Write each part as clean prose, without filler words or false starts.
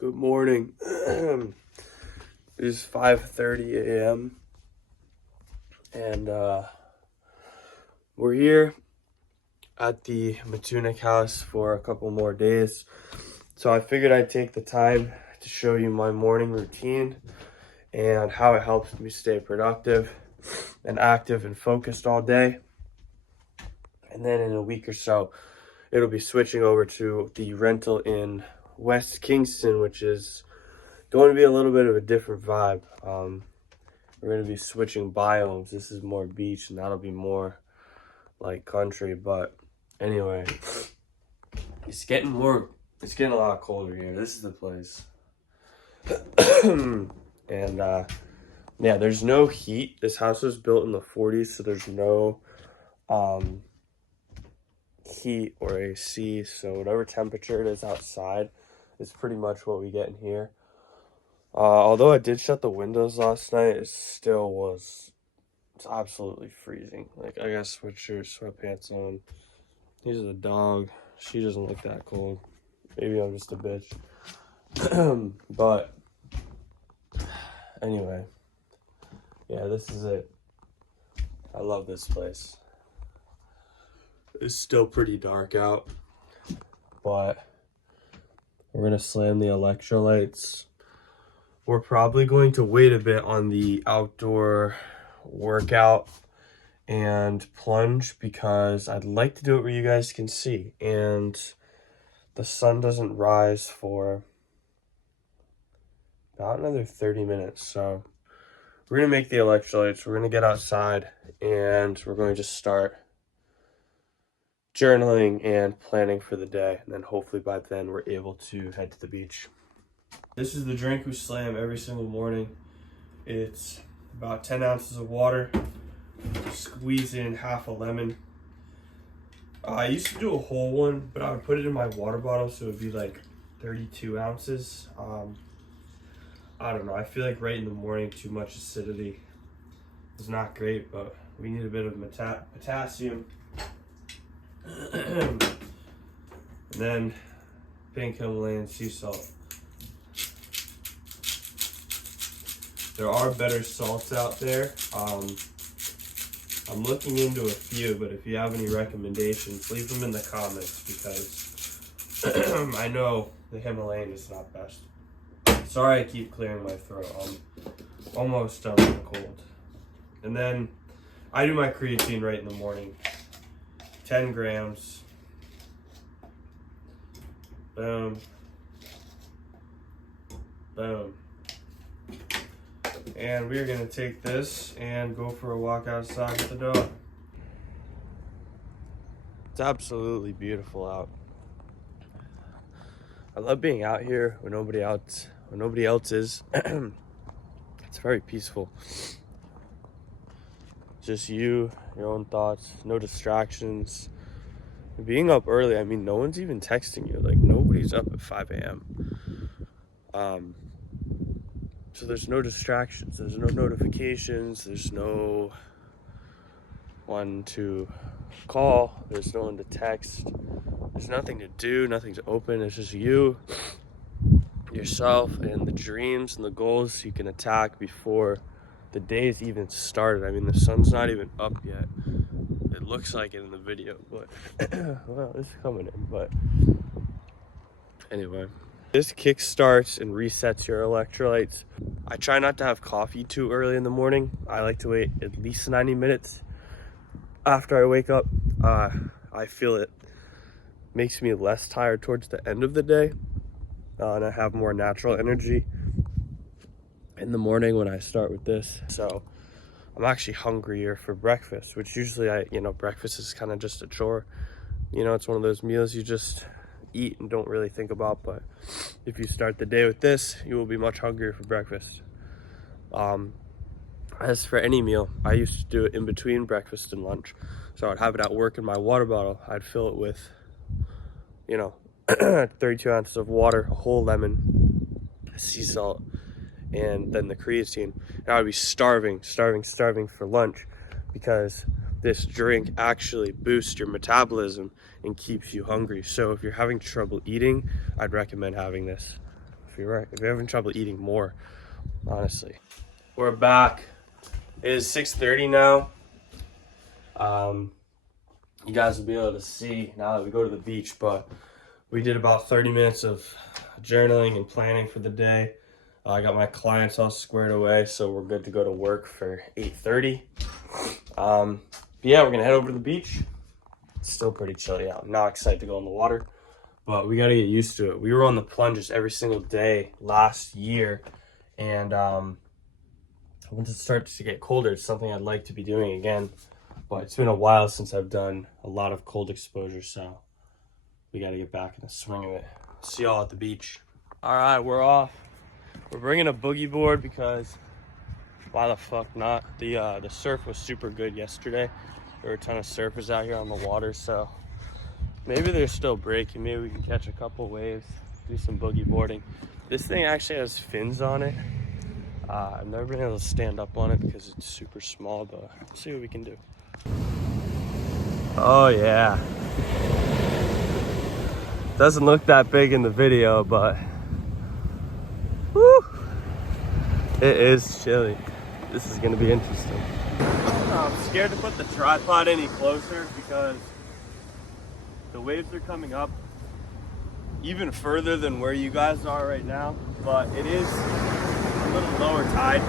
Good morning. It is 5:30 a.m. and we're here at the Matunik house for a couple more days. So I figured I'd take the time to show you my morning routine and how it helps me stay productive and active and focused all day. And then in a week or so, it'll be switching over to the rental in West Kingston, which is going to be a little bit of a different vibe. We're going to be switching biomes. This is more beach and that'll be more like country. But anyway, it's getting a lot colder here. This is the place. And yeah, there's no heat. This house was built in the 40s, so there's no heat or AC. So whatever temperature it is outside is pretty much what we get in here. Although I did shut the windows last night, it's absolutely freezing. Like, I gotta switch your sweatpants on. Here's the dog. She doesn't look that cold. Maybe I'm just a bitch. But anyway, yeah, this is it. I love this place. It's still pretty dark out, but we're gonna slam the electrolytes. We're probably going to wait a bit on the outdoor workout and plunge because I'd like to do it where you guys can see. And the sun doesn't rise for about another 30 minutes. So we're going to make the electrolytes. We're going to get outside and we're going to just start journaling and planning for the day. And then hopefully by then we're able to head to the beach. This is the drink we slam every single morning. It's about 10 ounces of water. Squeeze in half a lemon. I used to do a whole one, but I would put it in my water bottle, so it would be like 32 ounces. I don't know. I feel like right in the morning, too much acidity is not great, but we need a bit of potassium. And then pink Himalayan sea salt. There are better salts out there. I'm looking into a few, but if you have any recommendations, leave them in the comments because I know the Himalayan is not best. Sorry I keep clearing my throat. I'm almost done with the cold. And then I do my creatine right in the morning. 10 grams. Boom. Boom. And we're gonna take this and go for a walk outside with the dog. It's absolutely beautiful out. I love being out here when nobody else is. It's very peaceful. Just you, your own thoughts, no distractions. Being up early, I mean, no one's even texting you. Like, nobody's up at 5 a.m. So there's no distractions, there's no notifications, there's no one to call, there's no one to text, there's nothing to do, nothing to open. It's just you, yourself, and the dreams and the goals you can attack before the day's even started. I mean, the sun's not even up yet. It looks like it in the video, but well, it's coming in. But anyway, this kickstarts and resets your electrolytes. I try not to have coffee too early in the morning. I like to wait at least 90 minutes after I wake up. I feel it makes me less tired towards the end of the day, and I have more natural energy in the morning when I start with this. So I'm actually hungrier for breakfast, which usually breakfast is kind of just a chore. It's one of those meals you just eat and don't really think about, but if you start the day with this, you will be much hungrier for breakfast. As for any meal, I used to do it in between breakfast and lunch. So I'd have it at work in my water bottle. I'd fill it with 32 ounces of water, a whole lemon, sea salt, and then the creatine. And I'd be starving for lunch because this drink actually boosts your metabolism and keeps you hungry. So if you're having trouble eating, I'd recommend having this if you're having trouble eating more, honestly. We're back. It is 6:30 now. You guys will be able to see now that we go to the beach, but we did about 30 minutes of journaling and planning for the day. I got my clients all squared away, so we're good to go to work for 8:30. But yeah, we're gonna head over to the beach. It's still pretty chilly out. I'm not excited to go in the water, but we gotta get used to it. We were on the plunges every single day last year, and once it starts to get colder, it's something I'd like to be doing again. But it's been a while since I've done a lot of cold exposure, so we got to get back in the swing of it. See y'all at the beach. All right, we're off. We're bringing a boogie board because why the fuck not? The surf was super good yesterday. There were a ton of surfers out here on the water, so maybe they're still breaking. Maybe we can catch a couple waves, do some boogie boarding. This thing actually has fins on it. I've never been able to stand up on it because it's super small, but we'll see what we can do. Oh yeah. Doesn't look that big in the video, but whew, it is chilly. This is gonna be interesting. I'm scared to put the tripod any closer because the waves are coming up even further than where you guys are right now, but it is a little lower tide.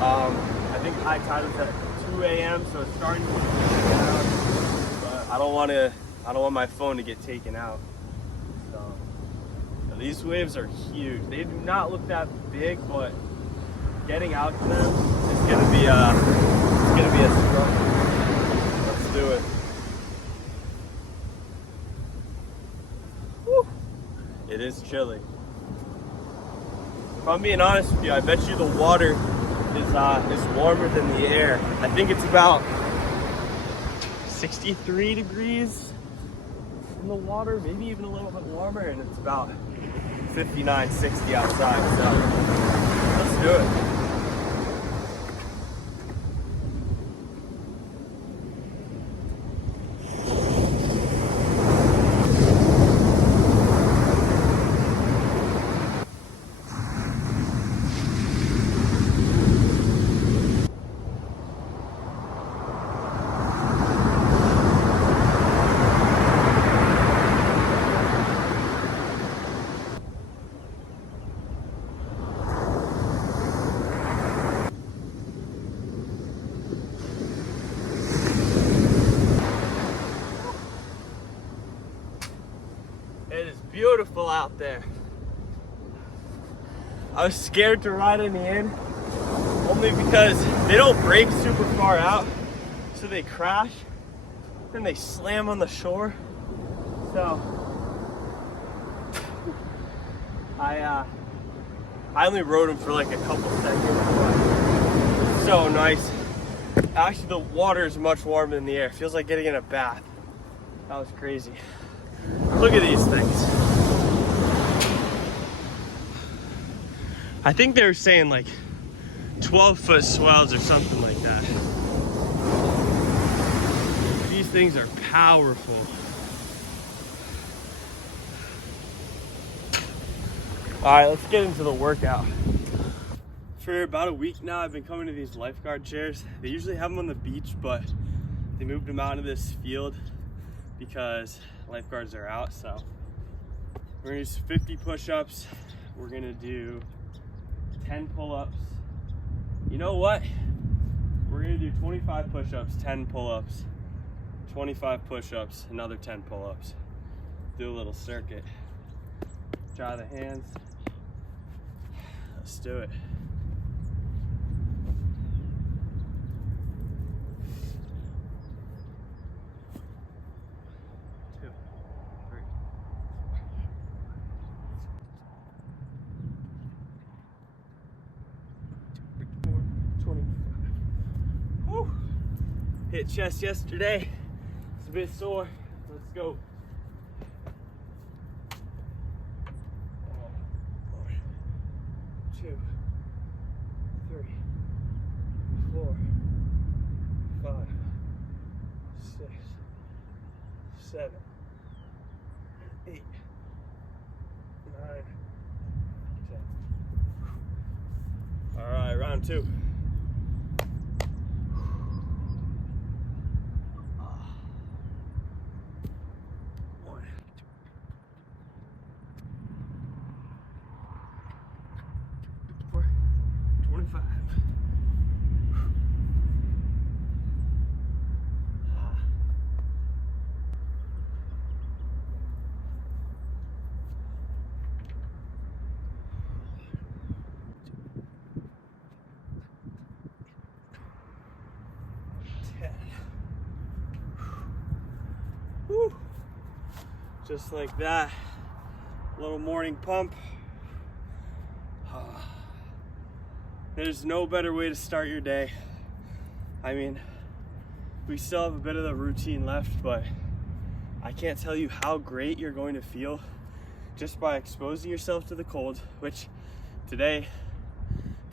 I think high tide was at 2 a.m. so it's starting to look down, but I don't want my phone to get taken out. So these waves are huge. They do not look that big, but getting out to them is gonna be a struggle. Let's do it. Woo. It is chilly. If I'm being honest with you, I bet you the water is warmer than the air. I think it's about 63 degrees in the water, maybe even a little bit warmer, and it's about 59, 60 outside, so let's do it. It is beautiful out there. I was scared to ride any in, only because they don't break super far out, so they crash, and they slam on the shore. So I only rode them for like a couple seconds, but it's so nice. Actually, the water is much warmer than the air. It feels like getting in a bath. That was crazy. Look at these things. I think they were saying like 12-foot swells or something like that. These things are powerful. All right, let's get into the workout. For about a week now, I've been coming to these lifeguard chairs. They usually have them on the beach, but they moved them out of this field because lifeguards are out. So we're gonna use 50 push-ups. We're gonna do 10 pull-ups. You know what? We're gonna do 25 push-ups, 10 pull-ups, 25 push-ups, another 10 pull-ups. Do a little circuit. Try the hands. Let's do it. Whew. Hit chest yesterday. It's a bit sore. Let's go. 2, 3, 4, 5, 6, 7, 8, 9, 10. ground too. Whew. Just like that, little morning pump. There's no better way to start your day. I mean, we still have a bit of the routine left, but I can't tell you how great you're going to feel just by exposing yourself to the cold, which today,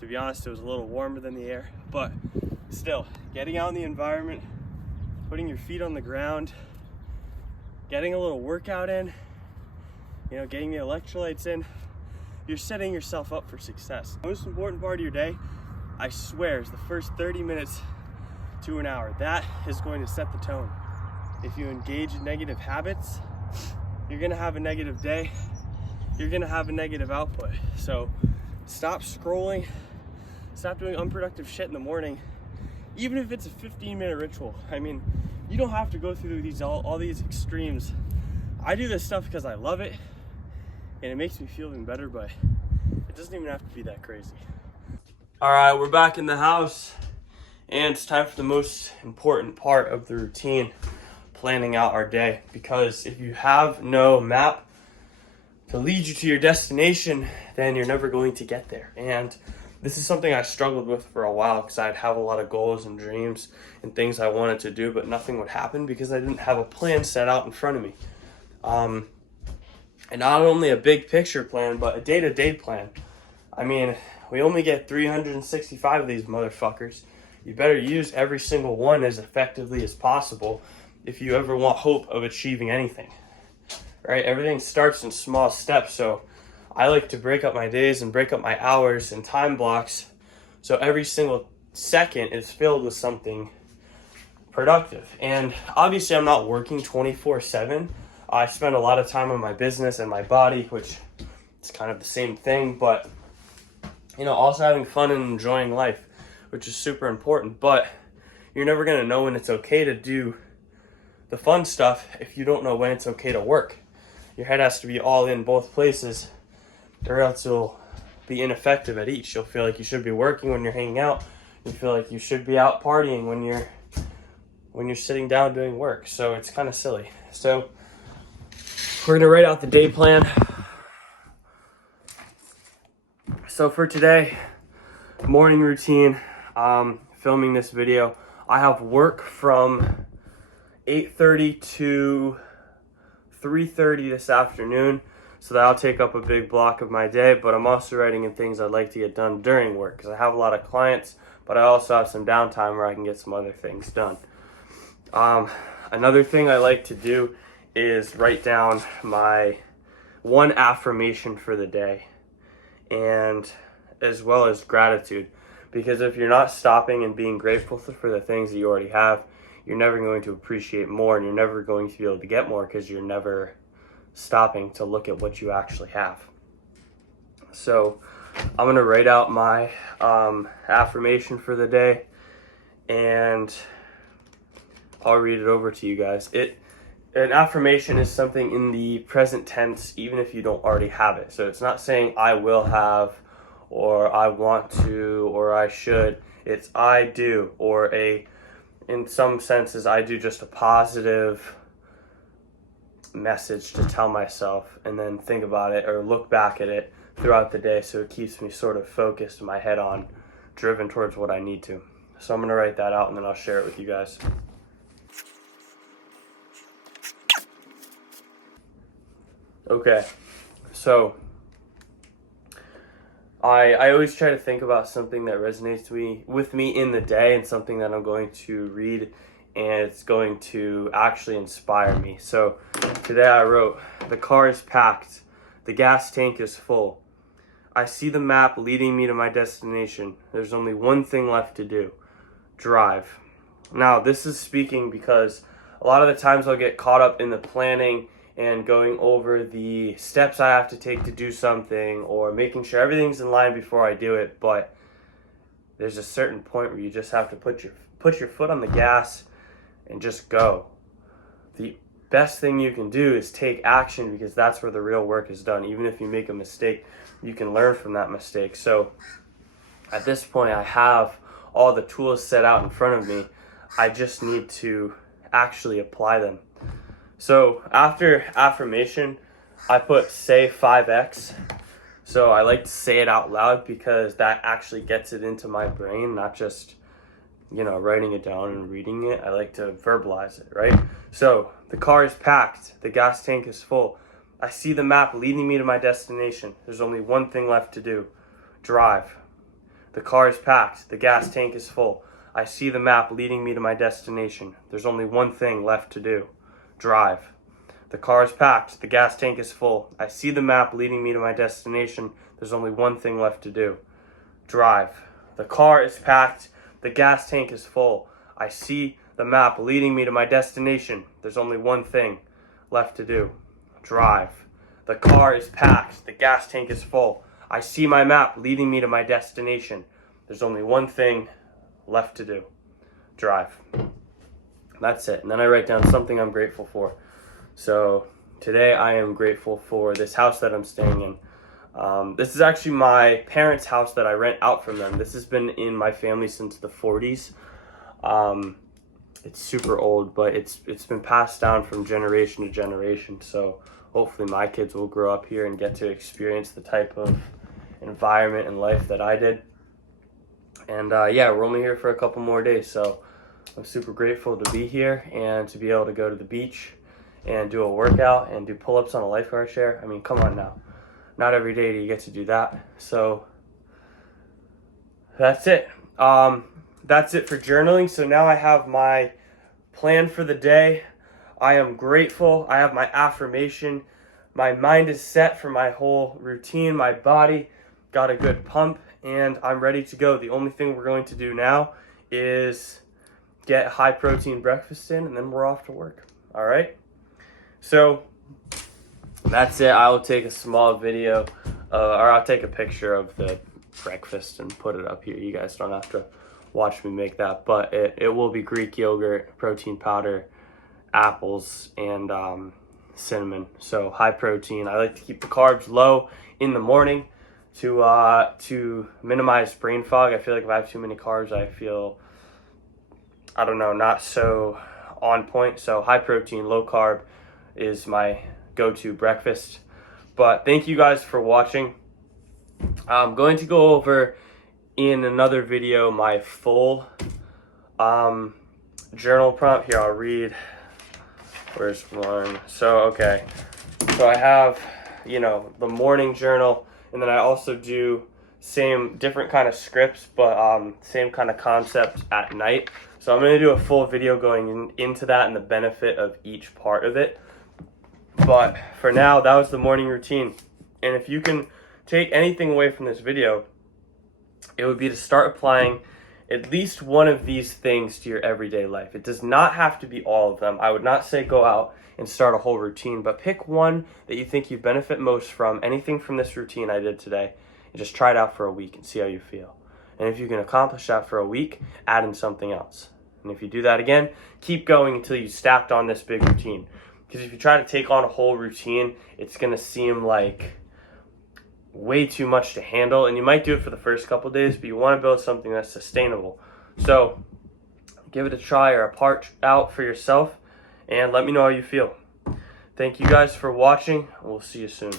to be honest, it was a little warmer than the air, but still, getting out in the environment, putting your feet on the ground, getting a little workout in, you know, getting the electrolytes in, you're setting yourself up for success. The most important part of your day, I swear, is the first 30 minutes to an hour. That is going to set the tone. If you engage in negative habits, you're gonna have a negative day, you're gonna have a negative output. So stop scrolling, stop doing unproductive shit in the morning, even if it's a 15-minute ritual. I mean, you don't have to go through all these extremes. I do this stuff because I love it and it makes me feel even better, but it doesn't even have to be that crazy. All right, we're back in the house and it's time for the most important part of the routine, planning out our day. Because if you have no map to lead you to your destination, then you're never going to get there. And this is something I struggled with for a while because I'd have a lot of goals and dreams and things I wanted to do, but nothing would happen because I didn't have a plan set out in front of me. And not only a big picture plan, but a day-to-day plan. I mean, we only get 365 of these motherfuckers. You better use every single one as effectively as possible if you ever want hope of achieving anything, right? Everything starts in small steps, so I like to break up my days and break up my hours and time blocks so every single second is filled with something productive. And obviously I'm not working 24/7. I spend a lot of time on my business and my body, which is kind of the same thing, but you know, also having fun and enjoying life, which is super important. But you're never gonna know when it's okay to do the fun stuff if you don't know when it's okay to work. Your head has to be all in both places, or else you'll be ineffective at each. You'll feel like you should be working when you're hanging out. You feel like you should be out partying when you're sitting down doing work. So it's kind of silly. So we're gonna write out the day plan. So for today, morning routine, filming this video, I have work from 8:30 to 3:30 this afternoon. So that'll take up a big block of my day, but I'm also writing in things I'd like to get done during work because I have a lot of clients, but I also have some downtime where I can get some other things done. Another thing I like to do is write down my one affirmation for the day, and as well as gratitude, because if you're not stopping and being grateful for the things that you already have, you're never going to appreciate more, and you're never going to be able to get more because you're never stopping to look at what you actually have. So I'm gonna write out my affirmation for the day, and I'll read it over to you guys. An affirmation is something in the present tense, even if you don't already have it. So it's not saying I will have, or I want to, or I should. It's I do, or in some senses, I do just a positive message to tell myself, and then think about it or look back at it throughout the day, so it keeps me sort of focused, my head on, driven towards what I need to. So I'm gonna write that out and then I'll share it with you guys. Okay, so I always try to think about something that resonates with me in the day, and something that I'm going to read and it's going to actually inspire me. So today I wrote, the car is packed, the gas tank is full. I see the map leading me to my destination. There's only one thing left to do. Drive. Now, this is speaking because a lot of the times I'll get caught up in the planning and going over the steps I have to take to do something, or making sure everything's in line before I do it. But there's a certain point where you just have to put your foot on the gas and just go. The best thing you can do is take action, because that's where the real work is done. Even if you make a mistake, you can learn from that mistake. So at this point, I have all the tools set out in front of me. I just need to actually apply them. So after affirmation, I put say 5x. So I like to say it out loud because that actually gets it into my brain, not just, writing it down and reading it. I like to verbalize it, right? So the car is packed. The gas tank is full. I see the map leading me to my destination. There's only one thing left to do. Drive. The car is packed. The gas tank is full. I see the map leading me to my destination. There's only one thing left to do. Drive. The car is packed. The gas tank is full. I see the map leading me to my destination. There's only one thing left to do. Drive. The car is packed. The gas tank is full. I see the map leading me to my destination. There's only one thing left to do. Drive. The car is packed. The gas tank is full. I see my map leading me to my destination. There's only one thing left to do. Drive. That's it. And then I write down something I'm grateful for. So today I am grateful for this house that I'm staying in. This is actually my parents' house that I rent out from them. This has been in my family since the 40s. It's super old, but it's been passed down from generation to generation. So hopefully my kids will grow up here and get to experience the type of environment and life that I did. And we're only here for a couple more days, so I'm super grateful to be here and to be able to go to the beach and do a workout and do pull-ups on a lifeguard chair. I mean, come on now. Not every day do you get to do that. So that's it. That's it for journaling. So now I have my plan for the day. I am grateful. I have my affirmation. My mind is set for my whole routine. My body got a good pump, and I'm ready to go. The only thing we're going to do now is get high protein breakfast in, and then we're off to work. All right? So that's it. I'll take a small video, or I'll take a picture of the breakfast and put it up here. You guys don't have to watch me make that, but it will be Greek yogurt, protein powder, apples, and cinnamon. So high protein. I like to keep the carbs low in the morning to minimize brain fog. I feel like if I have too many carbs, I feel, not so on point. So high protein, low carb is my go-to breakfast. But thank you guys for watching. I'm going to go over in another video my full journal prompt. Here, I'll read. Where's one? So I have the morning journal, and then I also do different kind of scripts, but same kind of concept at night. So I'm going to do a full video going into that and the benefit of each part of it. But for now, that was the morning routine. And if you can take anything away from this video, it would be to start applying at least one of these things to your everyday life. It does not have to be all of them. I would not say go out and start a whole routine, but pick one that you think you benefit most from, anything from this routine I did today, and just try it out for a week and see how you feel. And if you can accomplish that for a week, add in something else. And if you do that again, keep going until you stacked on this big routine. Because if you try to take on a whole routine, it's going to seem like way too much to handle, and you might do it for the first couple days, but you want to build something that's sustainable. So give it a try or a part out for yourself, and let me know how you feel. Thank you guys for watching. We'll see you soon.